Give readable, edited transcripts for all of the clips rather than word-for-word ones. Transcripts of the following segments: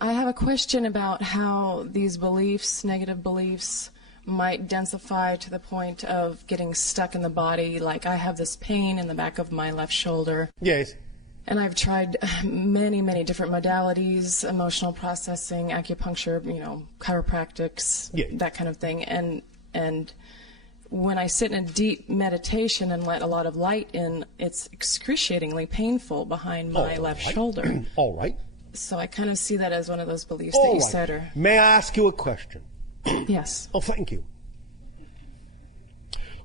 I have a question about how these beliefs, negative beliefs, might densify to the point of getting stuck in the body. Like I have this pain in the back of my left shoulder. Yes. And I've tried many, many different modalities, emotional processing, acupuncture, chiropractics, that kind of thing. And when I sit in a deep meditation and let a lot of light in, it's excruciatingly painful behind my left shoulder. All right. So I kind of see that as one of those beliefs that you said. Or May I ask you a question? Yes. Oh, thank you.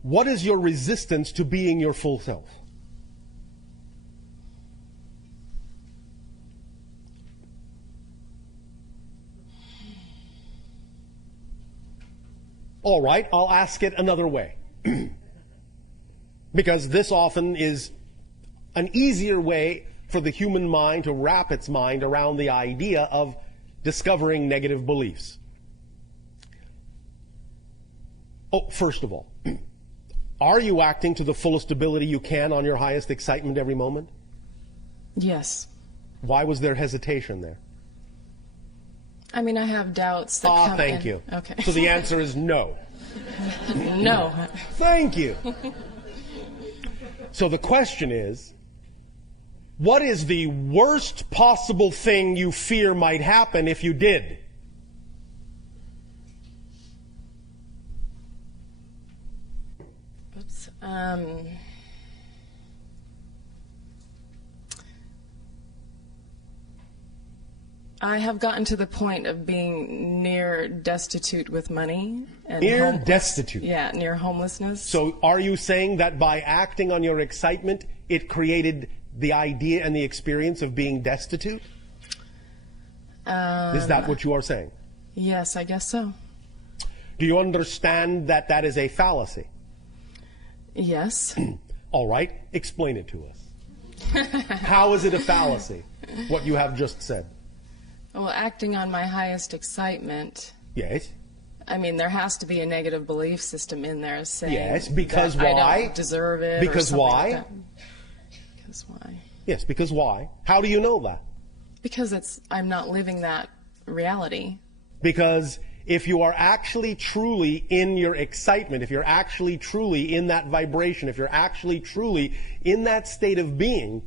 What is your resistance to being your full self? All right, I'll ask it another way. Because this often is an easier way for the human mind to wrap its mind around the idea of discovering negative beliefs. Oh, first of all, are you acting to the fullest ability you can on your highest excitement every moment? Yes. Why was there hesitation there? I mean, I have doubts that come in. Thank you. Okay. So the answer is no. No. Thank you. So the question is, what is the worst possible thing you fear might happen if you did? Oops. I have gotten to the point of being near destitute with money. And Near destitute? Yeah, near homelessness. So are you saying that by acting on your excitement, it created the idea and the experience of being destitute? Is that what you are saying? Yes, I guess so. Do you understand that that is a fallacy? Yes. All right, explain it to us. How is it a fallacy, what you have just said? Well, acting on my highest excitement. Yes. I mean, there has to be a negative belief system in there saying yes, because that why? I don't deserve it. Because or why? like that. Because why? Yes, because why? How do you know that? Because I'm not living that reality. Because if you are actually truly in your excitement, if you're actually truly in that vibration, if you're actually truly in that state of being,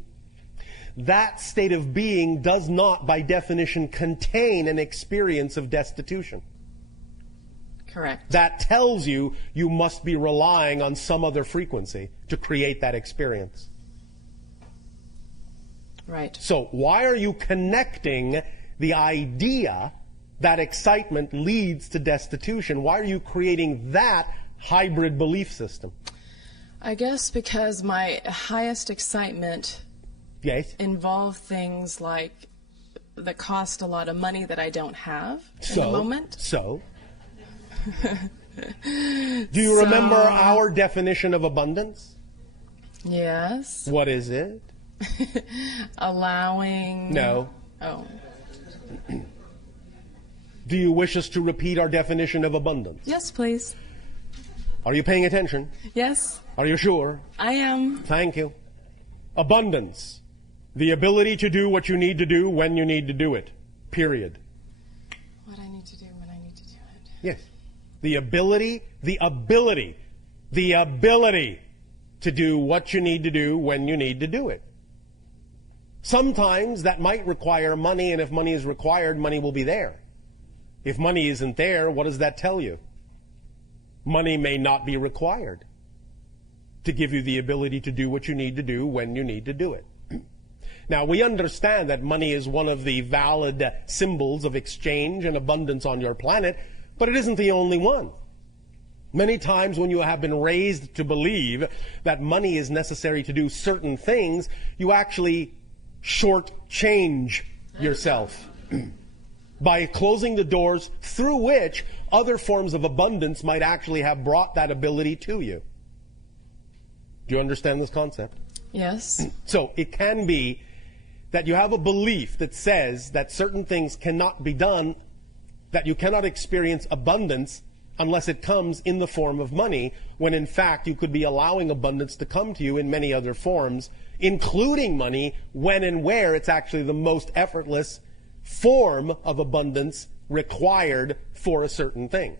that state of being does not, by definition, contain an experience of destitution. Correct. That tells you you must be relying on some other frequency to create that experience. Right. So why are you connecting the idea that excitement leads to destitution? Why are you creating that hybrid belief system? I guess because my highest excitement involve things like that cost a lot of money that I don't have in the moment. So? Do you remember our definition of abundance? Yes. What is it? Allowing... No. Oh. Do you wish us to repeat our definition of abundance? Yes, please. Are you paying attention? Yes. Are you sure? I am. Thank you. Abundance. The ability to do what you need to do when you need to do it. Period. What I need to do when I need to do it. Yes. The ability to do what you need to do when you need to do it. Sometimes that might require money, and if money is required, money will be there. If money isn't there, what does that tell you? Money may not be required to give you the ability to do what you need to do when you need to do it. Now, we understand that money is one of the valid symbols of exchange and abundance on your planet, but it isn't the only one. Many times when you have been raised to believe that money is necessary to do certain things, you actually shortchange yourself by closing the doors through which other forms of abundance might actually have brought that ability to you. Do you understand this concept? Yes. So it can be that you have a belief that says that certain things cannot be done, that you cannot experience abundance unless it comes in the form of money, when in fact you could be allowing abundance to come to you in many other forms, including money, when and where it's actually the most effortless form of abundance required for a certain thing.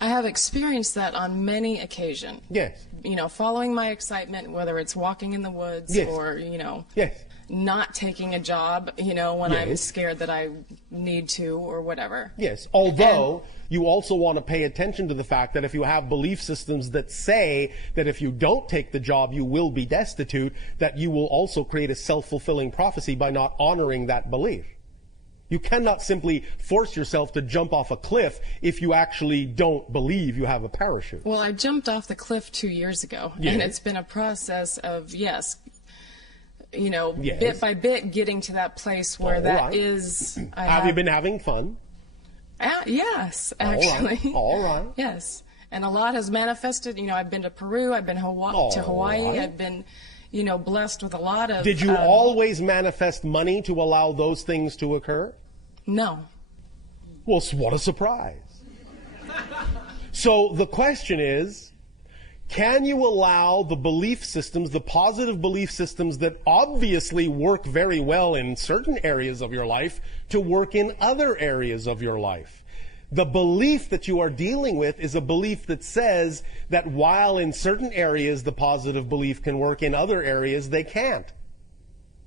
I have experienced that on many occasions. Yes. You know, following my excitement, whether it's walking in the woods Yes. or, you know, Yes. not taking a job, you know, when I'm Yes. scared that I need to or whatever. Yes, although you also want to pay attention to the fact that if you have belief systems that say that if you don't take the job you will be destitute, that you will also create a self-fulfilling prophecy by not honoring that belief. You cannot simply force yourself to jump off a cliff if you actually don't believe you have a parachute. Well, I jumped off the cliff 2 years ago, Yes. and it's been a process of, you know, Yes. bit by bit getting to that place where All that right. is. Have you been having fun? Yes, actually. All right. Yes. And a lot has manifested. You know, I've been to Peru, I've been to Hawaii, right. I've been, you know, blessed with a lot of... Did you always manifest money to allow those things to occur? No. Well, what a surprise. So the question is, can you allow the belief systems, the positive belief systems that obviously work very well in certain areas of your life, to work in other areas of your life? The belief that you are dealing with is a belief that says that while in certain areas the positive belief can work, in other areas they can't.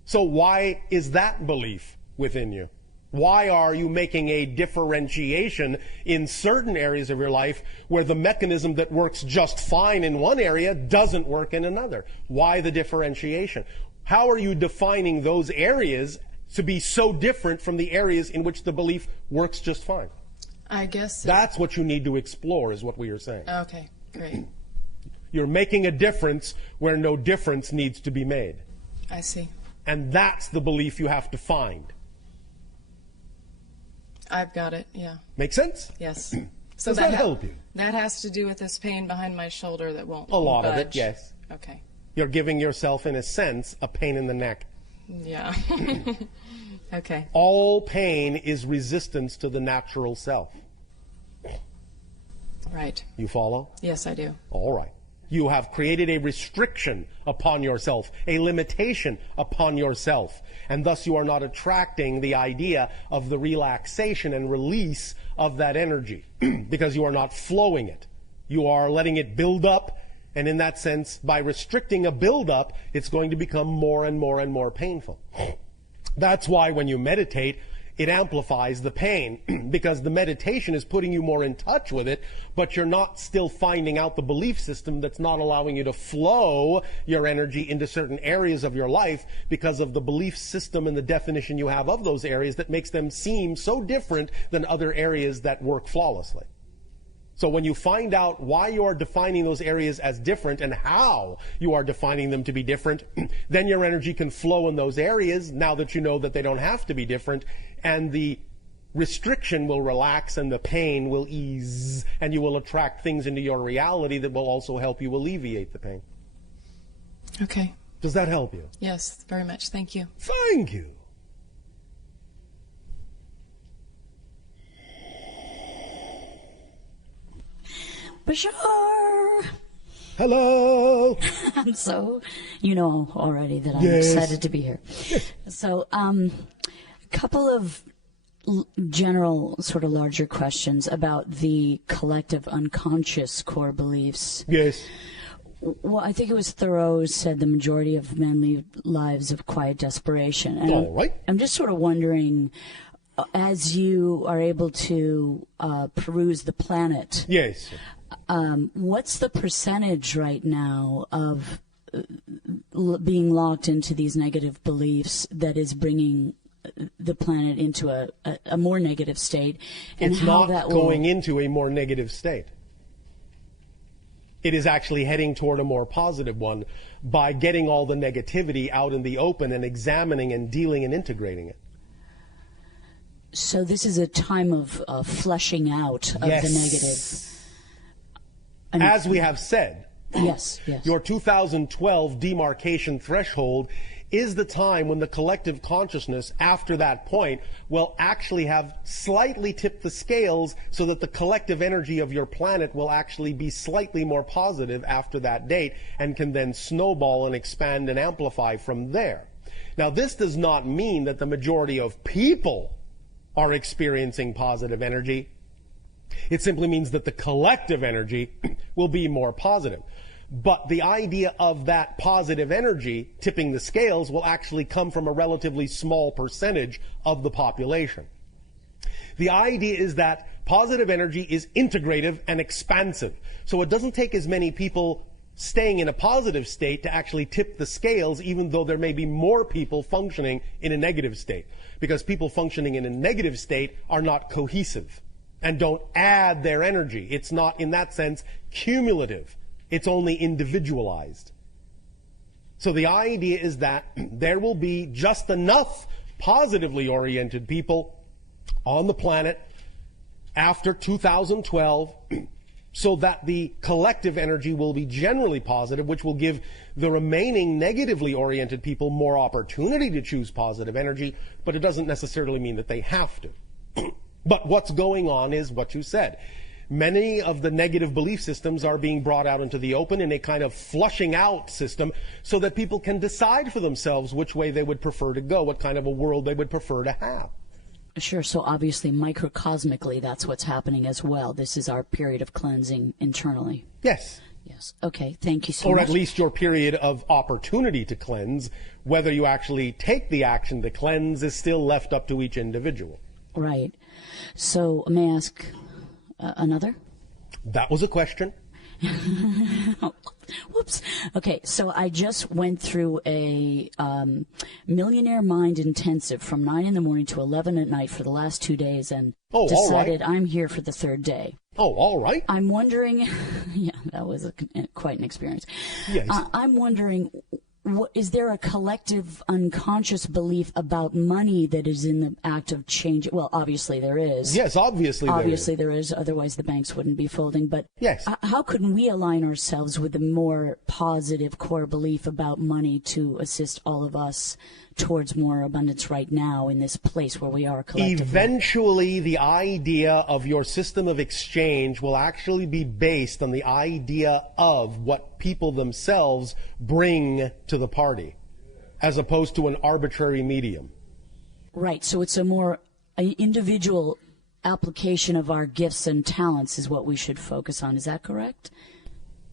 So why is that belief within you? Why are you making a differentiation in certain areas of your life where the mechanism that works just fine in one area doesn't work in another? Why the differentiation? How are you defining those areas to be so different from the areas in which the belief works just fine? I guess... That's what you need to explore, is what we are saying. Okay, great. You're making a difference where no difference needs to be made. I see. And that's the belief you have to find. I've got it, yeah. Make sense? Yes. Does that help you? That has to do with this pain behind my shoulder that won't A lot of it, budge. yes. Okay. You're giving yourself, in a sense, a pain in the neck. Yeah. Okay. All pain is resistance to the natural self. Right. You follow? Yes, I do. All right. You have created a restriction upon yourself, a limitation upon yourself, and thus you are not attracting the idea of the relaxation and release of that energy because you are not flowing it. You are letting it build up, and in that sense, by restricting a build-up, it's going to become more and more and more painful. That's why when you meditate, it amplifies the pain, because the meditation is putting you more in touch with it, but you're not still finding out the belief system that's not allowing you to flow your energy into certain areas of your life because of the belief system and the definition you have of those areas that makes them seem so different than other areas that work flawlessly. So when you find out why you are defining those areas as different and how you are defining them to be different, then your energy can flow in those areas now that you know that they don't have to be different, and the restriction will relax and the pain will ease, and you will attract things into your reality that will also help you alleviate the pain. Okay. Does that help you? Yes, very much. Thank you. Thank you. Bashar! Hello! And so, you know already that I'm Yes. excited to be here. So, a couple of general, sort of larger questions about the collective unconscious core beliefs. Yes. Well, I think it was Thoreau said the majority of men lead lives of quiet desperation. And All right. I'm just sort of wondering, as you are able to peruse the planet, Yes. what's the percentage right now of being locked into these negative beliefs that is bringing the planet into a more negative state? And It's how not that going into a more negative state. It is actually heading toward a more positive one by getting all the negativity out in the open and examining and dealing and integrating it. So this is a time of fleshing out of the negative. And As we have said, yes. your 2012 demarcation threshold is the time when the collective consciousness after that point will actually have slightly tipped the scales so that the collective energy of your planet will actually be slightly more positive after that date and can then snowball and expand and amplify from there. Now, this does not mean that the majority of people are experiencing positive energy. It simply means that the collective energy will be more positive. But the idea of that positive energy tipping the scales will actually come from a relatively small percentage of the population. The idea is that positive energy is integrative and expansive. So it doesn't take as many people staying in a positive state to actually tip the scales, even though there may be more people functioning in a negative state. Because people functioning in a negative state are not cohesive and don't add their energy. It's not, in that sense, cumulative. It's only individualized. So the idea is that there will be just enough positively oriented people on the planet after 2012 so that the collective energy will be generally positive, which will give the remaining negatively oriented people more opportunity to choose positive energy, but it doesn't necessarily mean that they have to. But what's going on is what you said. Many of the negative belief systems are being brought out into the open in a kind of flushing out system so that people can decide for themselves which way they would prefer to go, what kind of a world they would prefer to have. Sure. So obviously, microcosmically, that's what's happening as well. This is our period of cleansing internally. Yes. Yes. Okay. Thank you so much. Or at least your period of opportunity to cleanse. Whether you actually take the action to cleanse is still left up to each individual. Right. So may I ask another? That was a question. Whoops. Okay, so I just went through a Millionaire Mind intensive from 9 in the morning to 11 at night for the last 2 days and decided I'm here for the third day. Oh, all right. I'm wondering, yeah, that was quite an experience. Yes. I'm wondering, is there a collective unconscious belief about money that is in the act of change? Well, obviously there is. Yes, obviously there is. Otherwise, the banks wouldn't be folding. But yes. How can we align ourselves with a more positive core belief about money to assist all of us towards more abundance right now in this place where we are collectively? Eventually, the idea of your system of exchange will actually be based on the idea of what people themselves bring to the party, as opposed to an arbitrary medium. Right. So it's a more individual application of our gifts and talents is what we should focus on. Is that correct?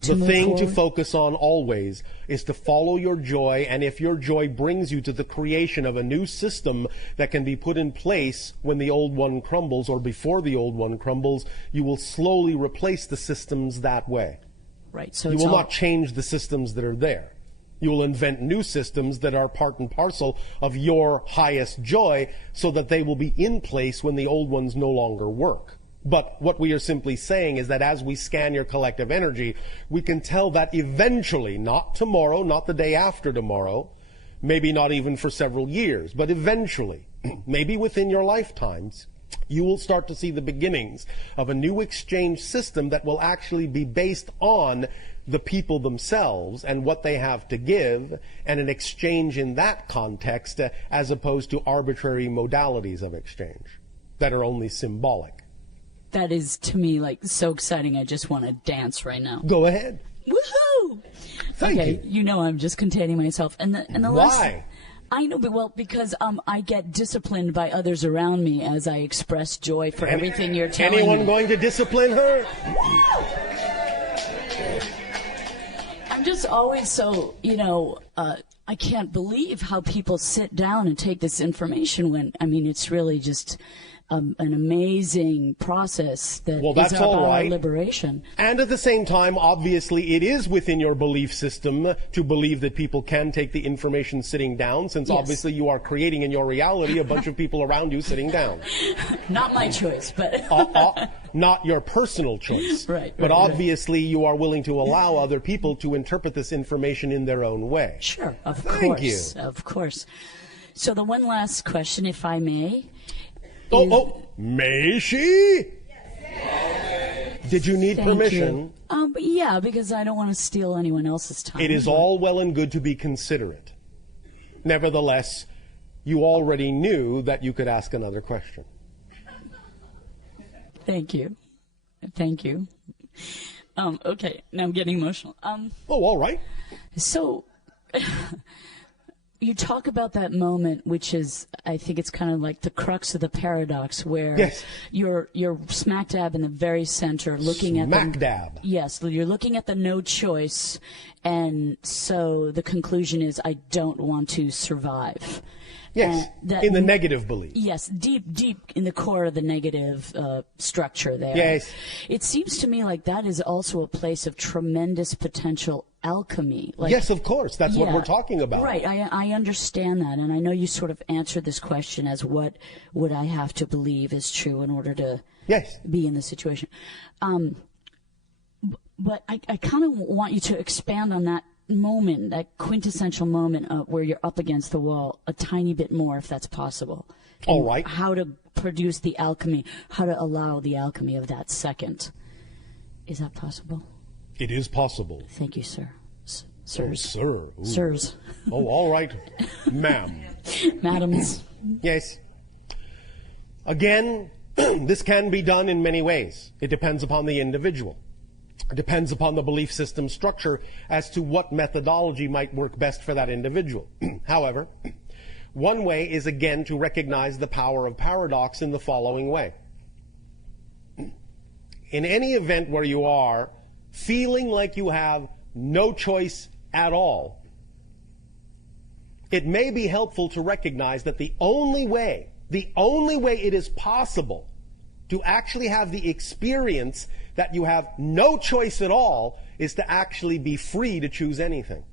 The thing to focus on always is to follow your joy, and if your joy brings you to the creation of a new system that can be put in place when the old one crumbles or before the old one crumbles, you will slowly replace the systems that way. Right. So you will not change the systems that are there. You will invent new systems that are part and parcel of your highest joy so that they will be in place when the old ones no longer work. But what we are simply saying is that as we scan your collective energy, we can tell that eventually, not tomorrow, not the day after tomorrow, maybe not even for several years, but eventually, maybe within your lifetimes, you will start to see the beginnings of a new exchange system that will actually be based on the people themselves and what they have to give, and an exchange in that context as opposed to arbitrary modalities of exchange that are only symbolic. That is, to me, like, so exciting. I just want to dance right now. Go ahead. Woohoo! Thank you. You know I'm just containing myself. And the Why? I know, but because I get disciplined by others around me as I express joy for everything you're telling me. Anyone going to discipline her? I'm just always so, I can't believe how people sit down and take this information when, it's really just an amazing process that is about our liberation. And at the same time, obviously, it is within your belief system to believe that people can take the information sitting down, since obviously you are creating in your reality a bunch of people around you sitting down. Not my choice, but... not your personal choice. Right. But obviously you are willing to allow other people to interpret this information in their own way. Sure, of course. Thank you. Of course. So the one last question, if I may... May she? Yes. Did you need permission? Yeah, because I don't want to steal anyone else's time. It is all well and good to be considerate. Nevertheless, you already knew that you could ask another question. Thank you. Thank you. Okay, now I'm getting emotional. all right. So, You talk about that moment, which is, I think it's kind of like the crux of the paradox, where yes. you're smack dab in the very center, looking at smack dab. Yes, you're looking at the no choice, and so the conclusion is, I don't want to survive. Yes, in the negative belief. Yes, deep in the core of the negative structure there. Yes. It seems to me like that is also a place of tremendous potential alchemy. Like, yes, of course. That's what we're talking about. Right. I understand that, and I know you sort of answered this question as what would I have to believe is true in order to be in the situation. But I kind of want you to expand on that moment, that quintessential moment where you're up against the wall a tiny bit more, if that's possible. All right. How to produce the alchemy, how to allow the alchemy of that second. Is that possible? It is possible. Thank you, sir. Sirs. Oh, sir. Ooh. Sirs. Oh, all right, ma'am. Madams. Yes. Again, this can be done in many ways. It depends upon the individual. It depends upon the belief system structure as to what methodology might work best for that individual. However, one way is again to recognize the power of paradox in the following way. In any event where you are feeling like you have no choice at all, it may be helpful to recognize that the only way it is possible to actually have the experience that you have no choice at all is to actually be free to choose anything.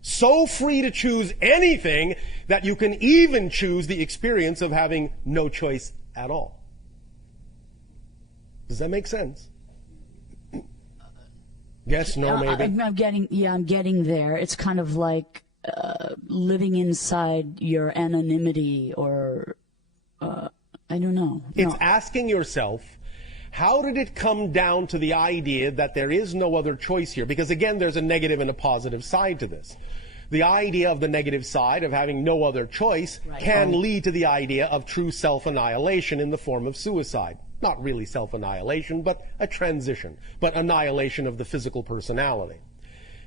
So free to choose anything that you can even choose the experience of having no choice at all. Does that make sense? Yes, no, maybe. I'm getting there. It's kind of like living inside your anonymity, or I don't know. It's asking yourself, how did it come down to the idea that there is no other choice here? Because again, there's a negative and a positive side to this. The idea of the negative side of having no other choice can lead to the idea of true self-annihilation in the form of suicide. Not really self-annihilation, but a transition, but annihilation of the physical personality.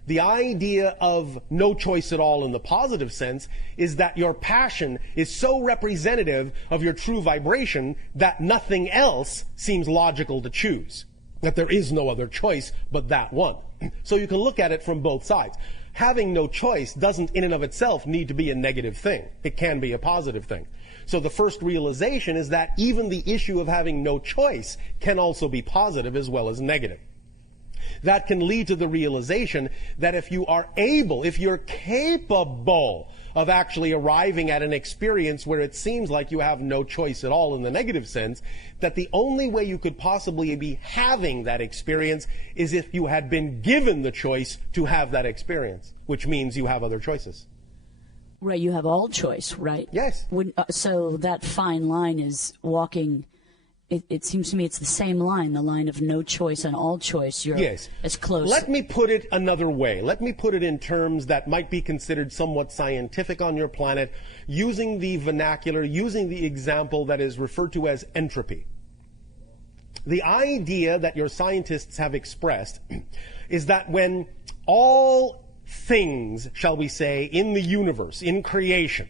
The idea of no choice at all in the positive sense is that your passion is so representative of your true vibration that nothing else seems logical to choose. That there is no other choice but that one. So you can look at it from both sides. Having no choice doesn't in and of itself need to be a negative thing. It can be a positive thing. So the first realization is that even the issue of having no choice can also be positive as well as negative. That can lead to the realization that if you are able, if you're capable of actually arriving at an experience where it seems like you have no choice at all in the negative sense, that the only way you could possibly be having that experience is if you had been given the choice to have that experience, which means you have other choices. Right, you have all choice, right? Yes. So that fine line is walking. It seems to me it's the same line, the line of no choice and all choice. You're as close. Let me put it another way. Let me put it in terms that might be considered somewhat scientific on your planet, using the vernacular, using the example that is referred to as entropy. The idea that your scientists have expressed is that when all things, shall we say, in the universe, in creation,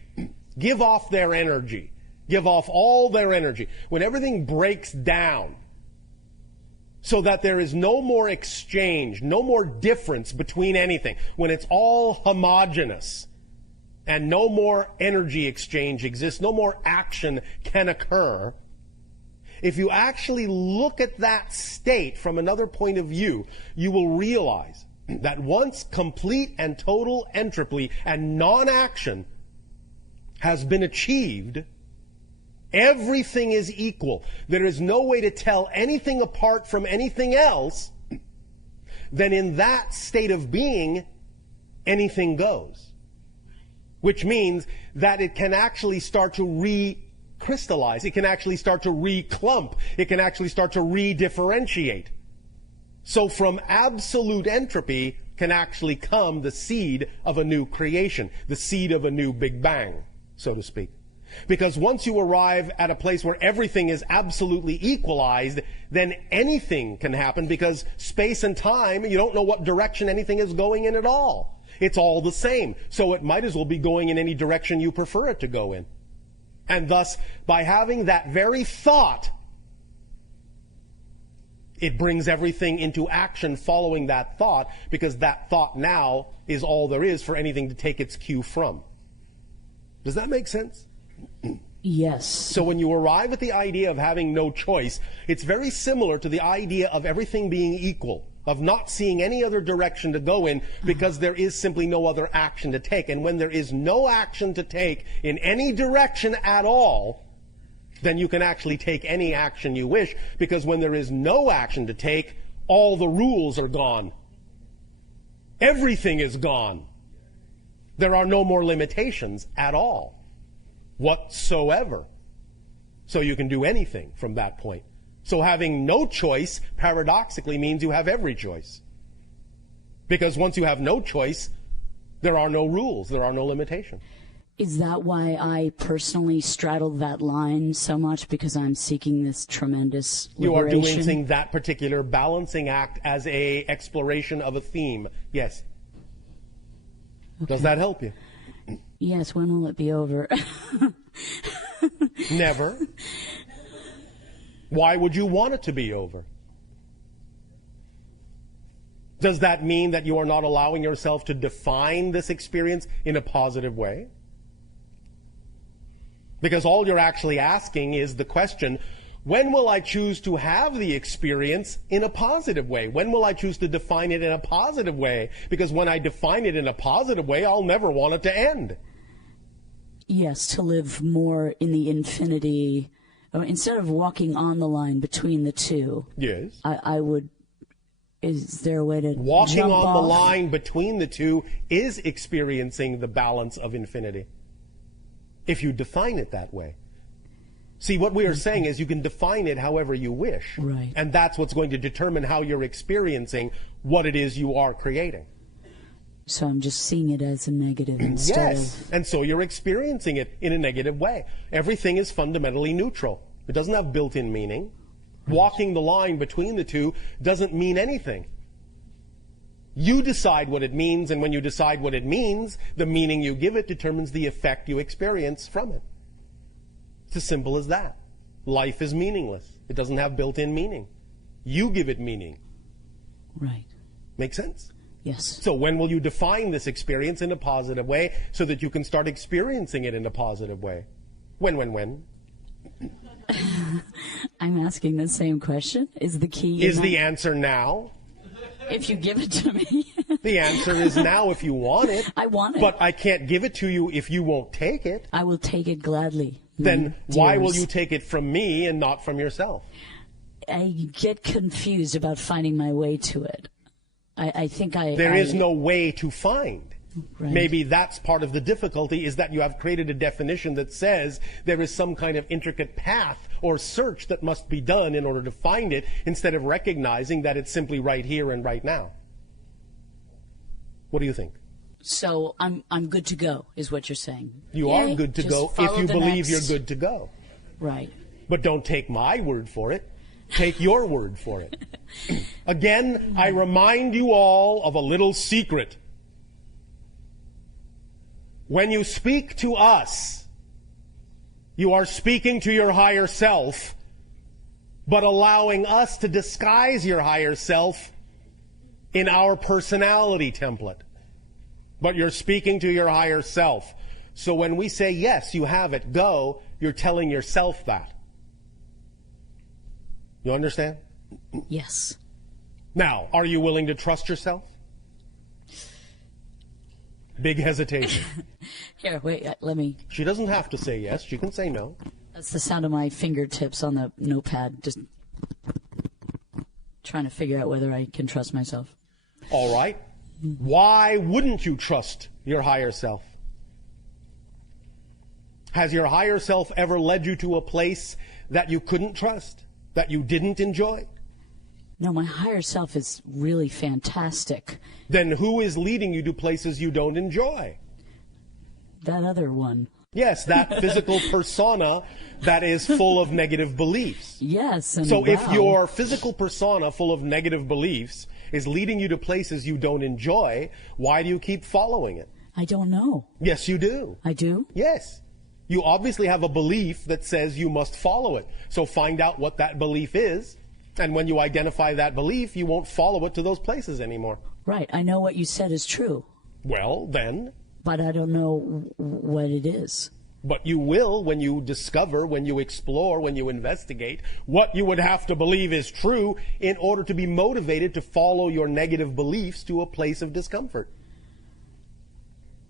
give off their energy, give off all their energy, when everything breaks down so that there is no more exchange, no more difference between anything, when it's all homogeneous and no more energy exchange exists, no more action can occur, if you actually look at that state from another point of view, you will realize that once complete and total entropy and non-action has been achieved, everything is equal. There is no way to tell anything apart from anything else. Then in that state of being, anything goes. Which means that it can actually start to recrystallize. It can actually start to reclump. It can actually start to redifferentiate. So from absolute entropy can actually come the seed of a new creation, the seed of a new Big Bang, so to speak. Because once you arrive at a place where everything is absolutely equalized, then anything can happen, because space and time, you don't know what direction anything is going in at all. it's all the same. So it might as well be going in any direction you prefer it to go in. And thus, by having that very thought, it brings everything into action following that thought, because that thought now is all there is for anything to take its cue from. Does that make sense? Yes. So when you arrive at the idea of having no choice, it's very similar to the idea of everything being equal, of not seeing any other direction to go in because there is simply no other action to take. And when there is no action to take in any direction at all, then you can actually take any action you wish, because when there is no action to take, all the rules are gone. Everything is gone. There are no more limitations at all, whatsoever. So you can do anything from that point. So having no choice, paradoxically, means you have every choice. Because once you have no choice, there are no rules, there are no limitations. Is that why I personally straddle that line so much? Because I'm seeking this tremendous liberation? You are doing that particular balancing act as a exploration of a theme. Yes. Okay. Does that help you? Yes. When will it be over? Never. Why would you want it to be over? Does that mean that you are not allowing yourself to define this experience in a positive way? Because all you're actually asking is the question, when will I choose to have the experience in a positive way? When will I choose to define it in a positive way? Because when I define it in a positive way, I'll never want it to end. Yes, to live more in the infinity. Instead of walking on the line between the two. Yes. I would, is there a way to walking jump on off? The line between the two is experiencing the balance of infinity, if you define it that way. See, what we are saying is you can define it however you wish. Right. And that's what's going to determine how you're experiencing what it is you are creating. So I'm just seeing it as a negative instead of... And so you're experiencing it in a negative way. Everything is fundamentally neutral. It doesn't have built-in meaning. Right. Walking the line between the two doesn't mean anything. You decide what it means, and when you decide what it means, the meaning you give it determines the effect you experience from it. It's as simple as that. Life is meaningless. It doesn't have built-in meaning. You give it meaning. Right. Make sense? Yes. So when will you define this experience in a positive way so that you can start experiencing it in a positive way? When? I'm asking the same question. Is the key... Is the answer now? If you give it to me. The answer is now if you want it. I want it. But I can't give it to you if you won't take it. I will take it gladly. Then why will you take it from me and not from yourself? I get confused about finding my way to it. I think There is no way to find. Right. Maybe that's part of the difficulty, is that you have created a definition that says there is some kind of intricate path or search that must be done in order to find it, instead of recognizing that it's simply right here and right now. What do you think? So I'm good to go, is what you're saying. You are good to go if you believe you're good to go. Right. But don't take my word for it. Take your word for it. Again, I remind you all of a little secret. When you speak to us, you are speaking to your higher self, but allowing us to disguise your higher self in our personality template. But you're speaking to your higher self. So when we say, yes, you have it, go, you're telling yourself that. You understand? Yes. Now, are you willing to trust yourself? Big hesitation. Here, wait, let me... She doesn't have to say yes. She can say no. That's the sound of my fingertips on the notepad, just trying to figure out whether I can trust myself. All right. Why wouldn't you trust your higher self? Has your higher self ever led you to a place that you couldn't trust, that you didn't enjoy? No, my higher self is really fantastic. Then who is leading you to places you don't enjoy? That other one. Yes, that physical persona that is full of negative beliefs. Yes. And so if your physical persona full of negative beliefs is leading you to places you don't enjoy, why do you keep following it? I don't know. Yes, you do. I do? Yes. You obviously have a belief that says you must follow it. So find out what that belief is, and when you identify that belief, you won't follow it to those places anymore. Right. I know what you said is true. Well, then. But I don't know what it is. But you will when you discover, when you explore, when you investigate what you would have to believe is true in order to be motivated to follow your negative beliefs to a place of discomfort.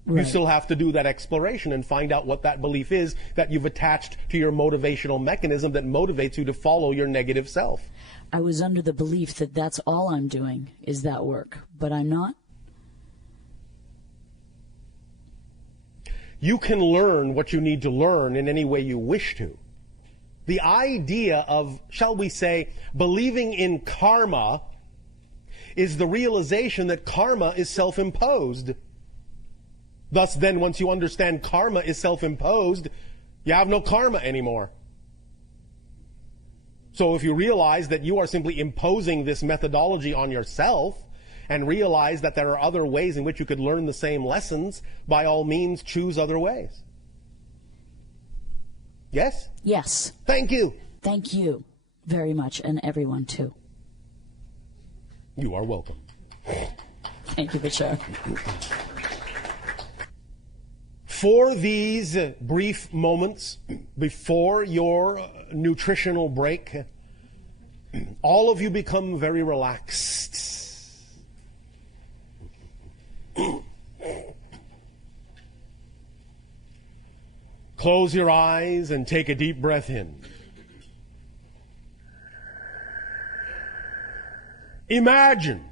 Right. You still have to do that exploration and find out what that belief is that you've attached to your motivational mechanism that motivates you to follow your negative self. I was under the belief that that's all I'm doing is that work, but I'm not. You can learn what you need to learn in any way you wish to. The idea of, shall we say, believing in karma is the realization that karma is self-imposed. Thus, then, once you understand karma is self-imposed, you have no karma anymore. So if you realize that you are simply imposing this methodology on yourself, and realize that there are other ways in which you could learn the same lessons, by all means, choose other ways. Yes? Yes. Thank you. Thank you very much, and everyone, too. You are welcome. Thank you, Bashar. For these brief moments before your nutritional break, all of you become very relaxed. Close your eyes and take a deep breath in. Imagine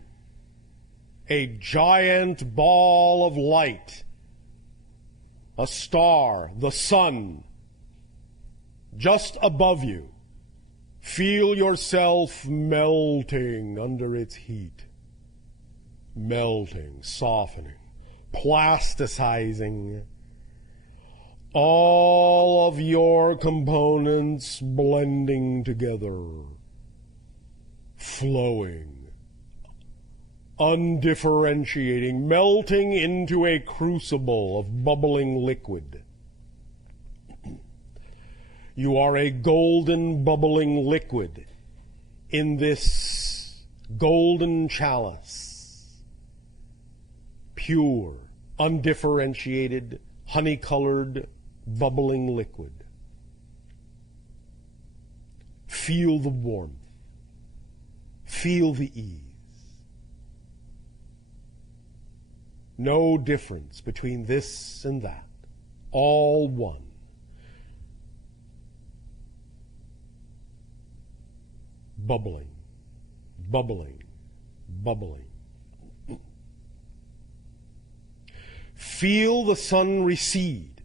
a giant ball of light, a star, the sun, just above you. Feel yourself melting under its heat. Melting, softening, plasticizing. All of your components blending together, flowing, undifferentiating, melting into a crucible of bubbling liquid. You are a golden bubbling liquid in this golden chalice. Pure, undifferentiated, honey-colored, bubbling liquid. Feel the warmth. Feel the ease. No difference between this and that. All one. Bubbling, bubbling, bubbling. Feel the sun recede.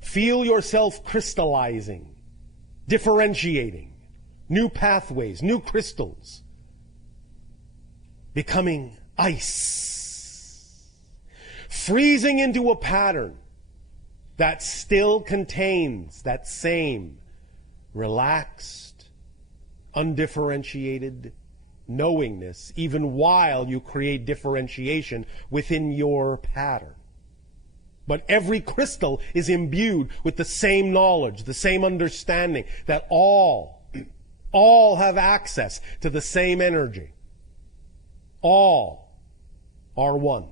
Feel yourself crystallizing, differentiating, new pathways, new crystals, becoming ice, freezing into a pattern that still contains that same relaxed, undifferentiated knowingness, even while you create differentiation within your pattern. But every crystal is imbued with the same knowledge, the same understanding that all have access to the same energy. All are one,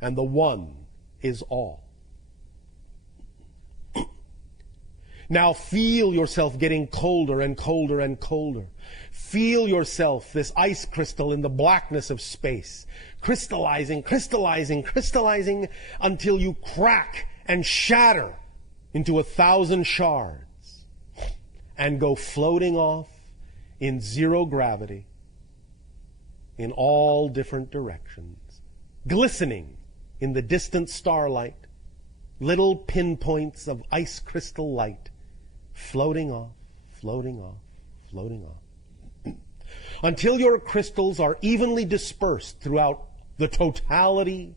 and the one is all. Now feel yourself getting colder and colder and colder. Feel yourself, this ice crystal in the blackness of space, crystallizing, crystallizing, crystallizing until you crack and shatter into 1,000 shards and go floating off in zero gravity in all different directions, glistening in the distant starlight, little pinpoints of ice crystal light floating off, floating off, floating off, until your crystals are evenly dispersed throughout the totality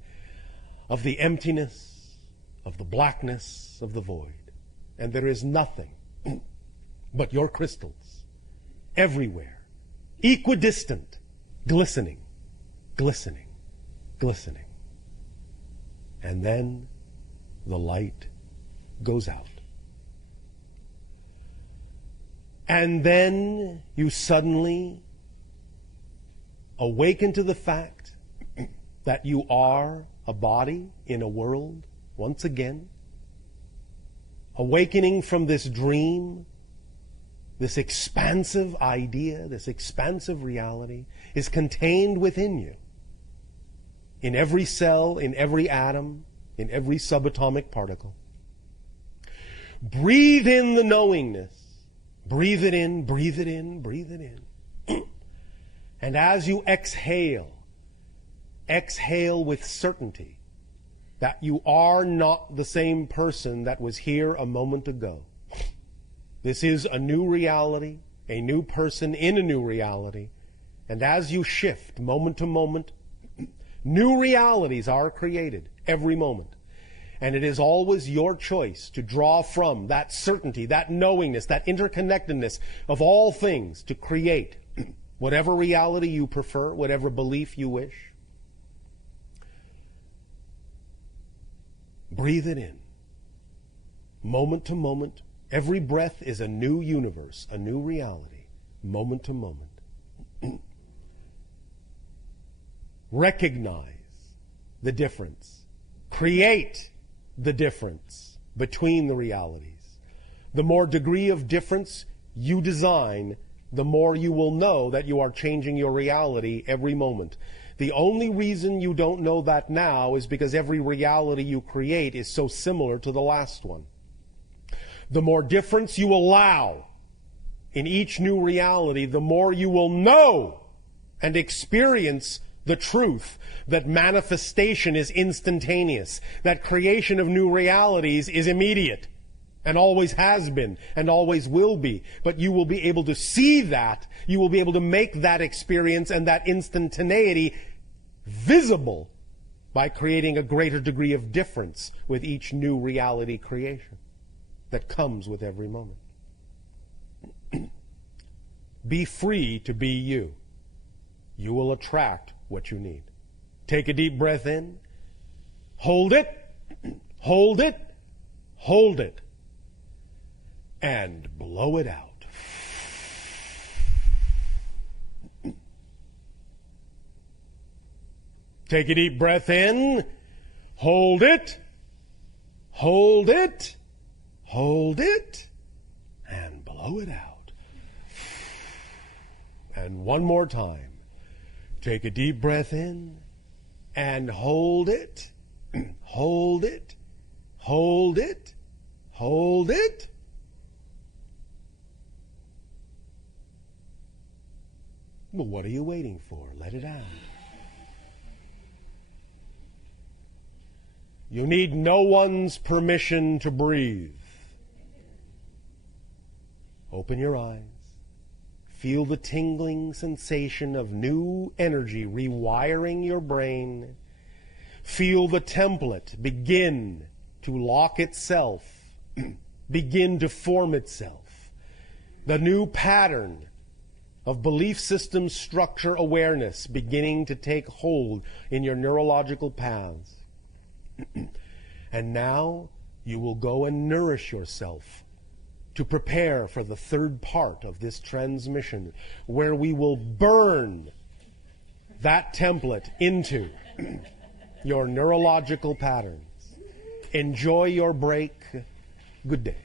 of the emptiness of the blackness of the void. And there is nothing but your crystals everywhere, equidistant, glistening, glistening, glistening. And then the light goes out. And then you suddenly awaken to the fact that you are a body in a world once again. Awakening from this dream, this expansive idea, this expansive reality is contained within you. In every cell, in every atom, in every subatomic particle. Breathe in the knowingness. Breathe it in, breathe it in, breathe it in. And as you exhale, exhale with certainty that you are not the same person that was here a moment ago. This is a new reality, a new person in a new reality. And as you shift moment to moment, new realities are created every moment. And it is always your choice to draw from that certainty, that knowingness, that interconnectedness of all things to create whatever reality you prefer, whatever belief you wish. Breathe it in. Moment to moment, every breath is a new universe, a new reality, moment to moment. Recognize the difference. Create the difference between the realities. The more degree of difference you design, the more you will know that you are changing your reality every moment. The only reason you don't know that now is because every reality you create is so similar to the last one. The more difference you allow in each new reality, the more you will know and experience the truth that manifestation is instantaneous, that creation of new realities is immediate, and always has been, and always will be. But you will be able to see that, you will be able to make that experience and that instantaneity visible by creating a greater degree of difference with each new reality creation that comes with every moment. Be free to be you. You will attract what you need. Take a deep breath in. Hold it. Hold it. Hold it. And blow it out. Take a deep breath in. Hold it. Hold it. Hold it. And blow it out. And one more time. Take a deep breath in and hold it, hold it, hold it, hold it. Well, what are you waiting for? Let it out. You need no one's permission to breathe. Open your eyes. Feel the tingling sensation of new energy rewiring your brain. Feel the template begin to lock itself, begin to form itself. The new pattern of belief system structure awareness beginning to take hold in your neurological paths. And now you will go and nourish yourself to prepare for the third part of this transmission, where we will burn that template into your neurological patterns. Enjoy your break. Good day.